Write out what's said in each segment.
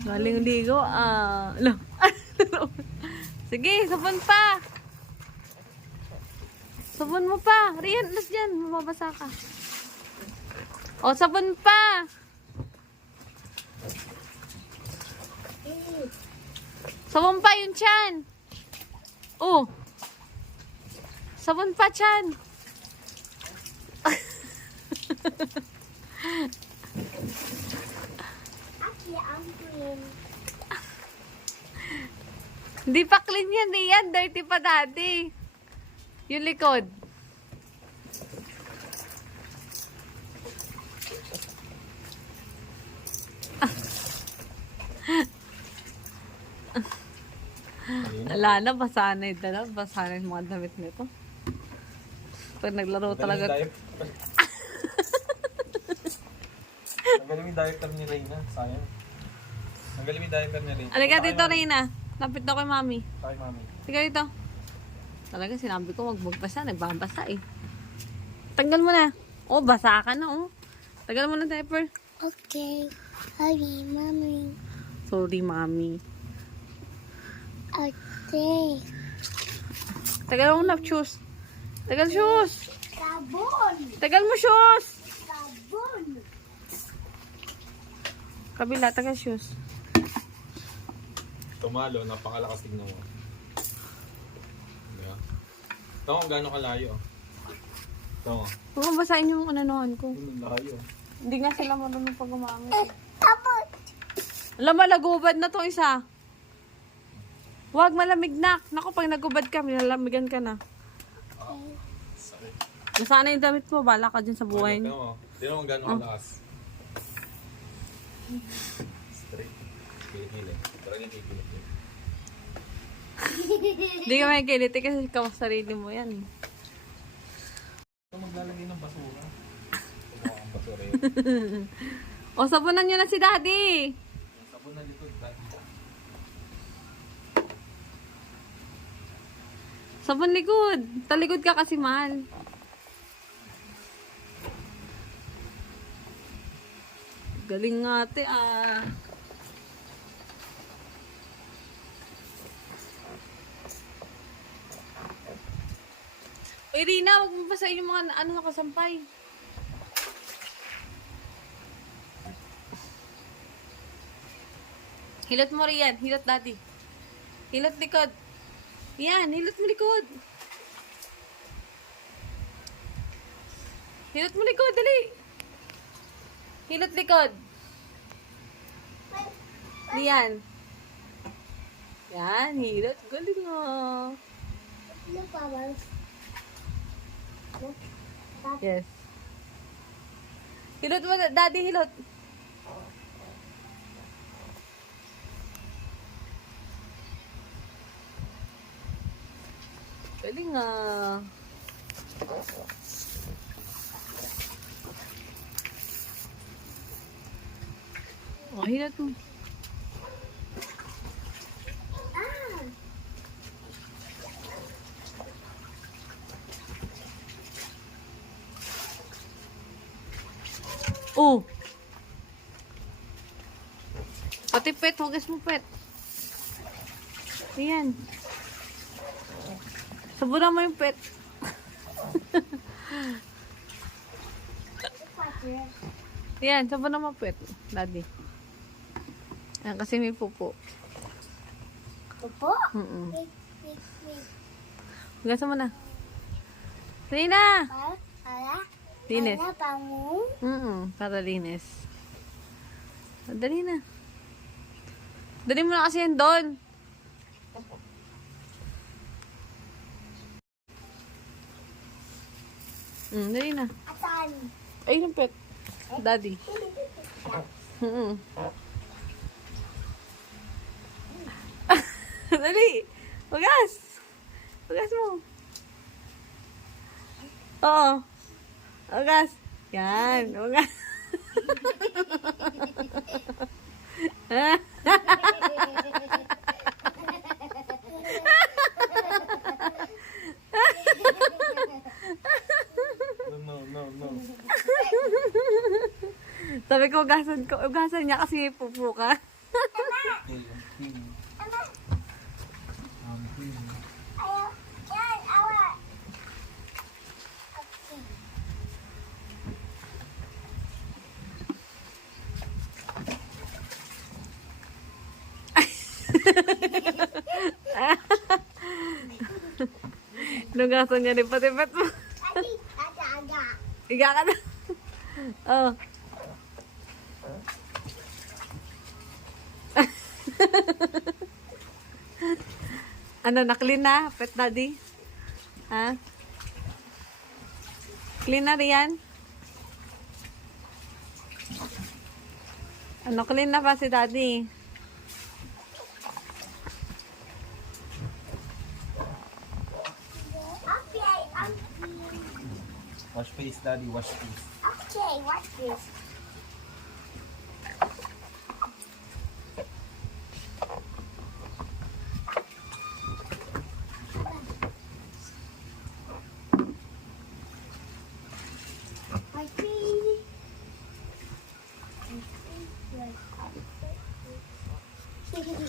Galing ligo. Sige, sabon pa. Sabon mo pa. Riyan, alas dyan. Mababasa ka. O, sabon pa. Sabon pa yung tiyan. Oh. Sabon pa tiyan. Hindi pa clean yan eh. Yan, dirty pa dati. Yung likod. Wala na, basa na yung dala. Basa na yung mga damit nito. Pag naglaro talaga. Nagaling yung diaper ni Reyna. Sayang. Nagaling yung diaper ni Reyna. Alika dito, Reyna. Lapit na kay mami. Kay mami. Sige dito. Talaga sinabi ko wag magbasa. Nagbabasa eh. Tanggal mo na. Oh, basa ka na oh. Tanggal mo na diaper. Okay. Sorry, mommy. Sorry, mami. Okay. Tagal mo na shoes. Tagal shoes. Sabon. Tagal mo shoes. Sabon. Kabila, tagal shoes. Tumalo, napakalakas tignan mo. Diba? Ito kung gano'ng kalayo. Ito mo. Huwag kang basahin yung ananohan ko. Ang layo. Hindi nga sila marunong pag gumamit. Sabon. Alam mo, lagubad na to isa. Huwag malamig na. Naku, pag nagubad ka, minalamigan ka na. Sakit. Nasaan yung damit mo? Bala ka dyan sa buhay niyo. Tignan mo kung gano'ng kalakas. Straight. Kilit-kilit. Parang yung kilit. Hindi ka may kiliti kasi ikaw sarili mo yan. Ito maglalagay ng basura. Ito ang basura yun. O, sabunan nyo na si daddy. Yung sabon na likod. Sabon likod. Talikod ka kasi mahal. Galing nga ate ah. Uy, Rina, huwag mo basahin yung mga ano nakasampay. Hilot mo riyan. Hilot daddy. Hilot likod. Yan, hilot mo likod. Hilot mo likod, dali. Hilot likod. Yan. Yan, hilot. Galing ah. Ano pa ba? Yes. Hilot mo, daddy, hilot. Galing ah. Oh, hilot mo. Oh. Pati pet, hugas mo pet. Ayan. Sabunan mo yung pet. Ayan, sabunan mo pet. Daddy. Ayan, kasi may pupo. Pupo? Mm-mm. Wait. Hugas mo na. Rina! Para? Linis. Para pa mo? Para linis. Dali na. Dali mo na kasi yan doon. Dali na. Atan. Ay, yung pet. Daddy. Dali. Hugas. Hugas mo. Oo. Hugas. Yan. Hugas. Sabi ko, ugasan niya kasi may pupo ka. Okay, ang pin. Ang pin. Ayaw. Yan, awa. Okay. Nugasan niya rin pati pet mo. Adi, aga. Higa ka na. Oh. Ano, na-clean na, pet daddy? Ha? Clean na riyan? Ano, clean na pa si daddy? Okay, Wash face, daddy. Wash face. okay, watch this. My feet.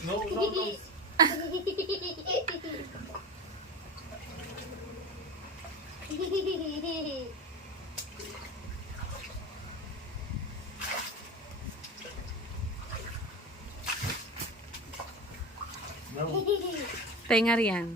No, no, no. No. Tenga riyan.